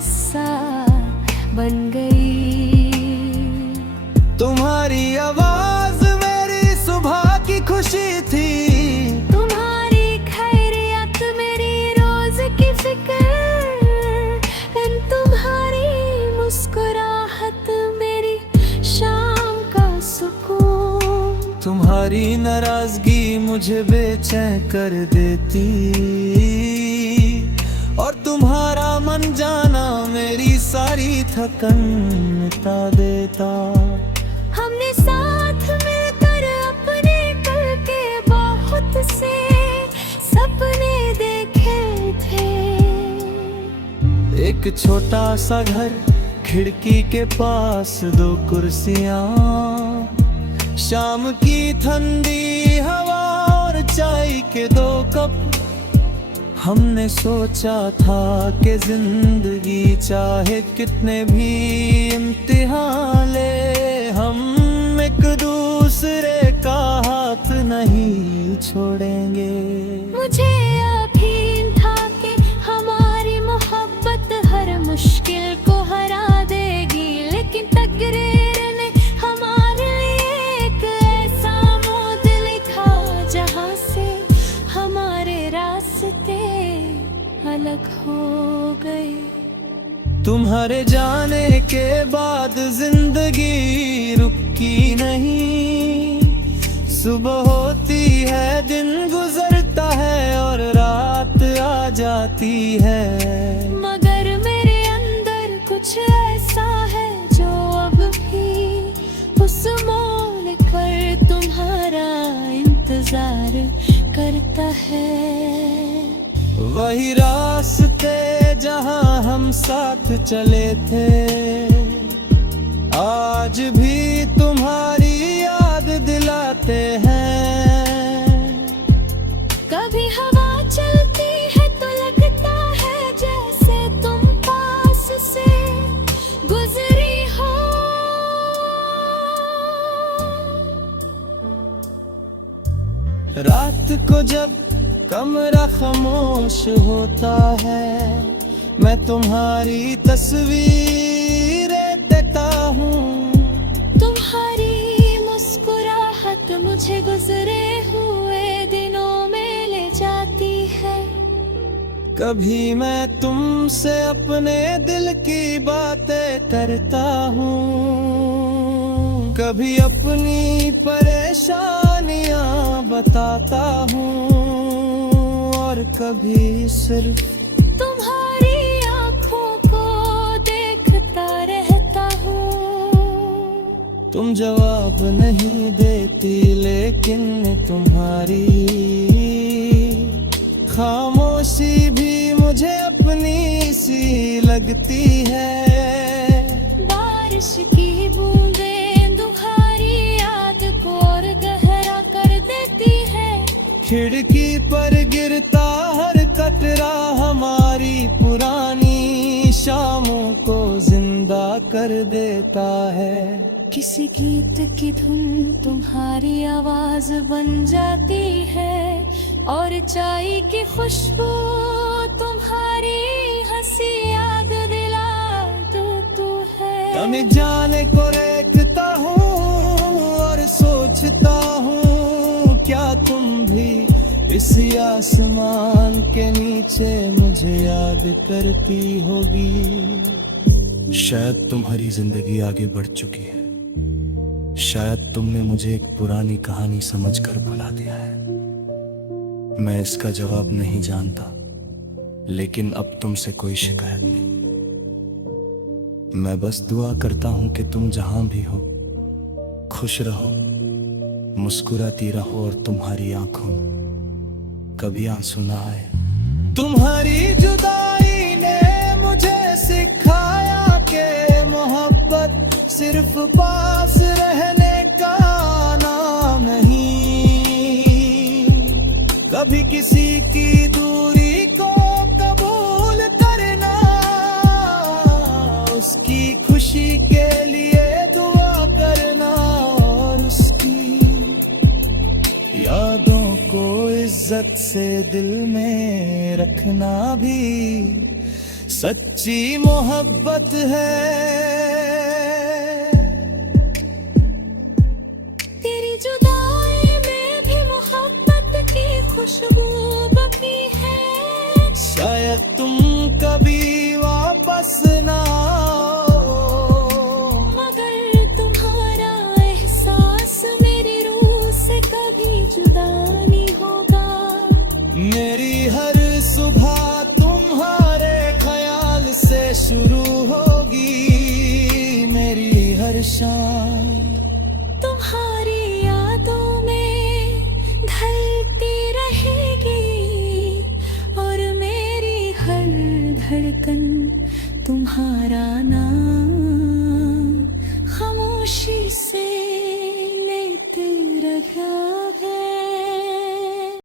हिस्सा बन गई। तुम्हारी आवाज मेरी सुबह की खुशी थी, तुम्हारी खैरियत मेरी रोज की फिक्र, तुम्हारी मुस्कुराहट मेरी शाम का सुकून। तुम्हारी नाराजगी मुझे बेचैन कर देती, और तुम्हारा मन जाना मेरी सारी थकन मिटा देता। हमने साथ मिलकर अपने कल के बहुत से सपने देखे थे। एक छोटा सा घर, खिड़की के पास 2 कुर्सियां, शाम की ठंडी हवा और चाय के 2 कप। हमने सोचा था कि जिंदगी चाहे कितने भी इम्तिहान ले, हम एक दूसरे का हाथ नहीं छोड़ेंगे। मुझे यकीन था कि हमारी मोहब्बत हर मुश्किल को हरा देगी, लेकिन तकदीर ने हमारे लिए एक ऐसा मोड़ लिखा जहां से हमारे रास्ते अलग हो गए। तुम्हारे जाने के बाद जिंदगी रुकी नहीं, सुबह होती है, दिन गुजरता है और रात आ जाती है। मगर मेरे अंदर कुछ ऐसा है जो अब भी उस मोड़ पर तुम्हारा इंतजार करता है। वही रास्ते जहां हम साथ चले थे, आज भी तुम्हारी याद दिलाते हैं। कभी हवा चलती है तो लगता है जैसे तुम पास से गुजरी हो। रात को जब कमरा खामोश होता है, मैं तुम्हारी तस्वीरें देखता हूँ। तुम्हारी मुस्कुराहट मुझे गुजरे हुए दिनों में ले जाती है। कभी मैं तुमसे अपने दिल की बातें करता हूँ, कभी अपनी परेशानियाँ बताता हूँ, और कभी सिर्फ तुम्हारी आंखों को देखता रहता हूँ। तुम जवाब नहीं देती, लेकिन तुम्हारी खामोशी भी मुझे अपनी सी लगती है। बारिश की बूंदें तुम्हारी याद को और गहरा कर देती है। खिड़की पर गिरता हर कतरा हमारी पुरानी शामों को जिंदा कर देता है। किसी गीत की धुन तुम्हारी आवाज बन जाती है, और चाय की खुशबू तुम्हारी हंसी याद दिला तू है। हम एक जाने को देखता हूँ और सोचता हूँ, क्या तुम भी इस आसमान के नीचे मुझे याद करती होगी। शायद तुम्हारी जिंदगी आगे बढ़ चुकी है, शायद तुमने मुझे एक पुरानी कहानी समझकर भुला दिया है। मैं इसका जवाब नहीं जानता, लेकिन अब तुमसे कोई शिकायत नहीं। मैं बस दुआ करता हूं कि तुम जहां भी हो खुश रहो, मुस्कुराती रहो, और तुम्हारी आंखों कभी आंसू ना आए। तुम्हारी जुदाई ने मुझे सिखाया कि मोहब्बत सिर्फ पास रहने का नाम नहीं। कभी किसी की दूरी को कबूल करना, उसकी खुशी के लिए दुआ करना, और उसकी यादों को इज्जत से दिल में रखना भी सच्ची सच्ची मोहब्बत है। तेरी जुदाई में भी मोहब्बत की खुशबू बकी है। शायद तुम कभी वापस ना आओ, मगर तुम्हारा एहसास मेरी रूह से कभी जुदा नहीं होगा। मेरी हर सुबह तुम्हारे ख्याल से शुरू होगी, मेरी हर शाम तुम्हारी यादों में ढलती रहेगी, और मेरी हर धड़कन तुम्हारा नाम खामोशी से लेते रहा।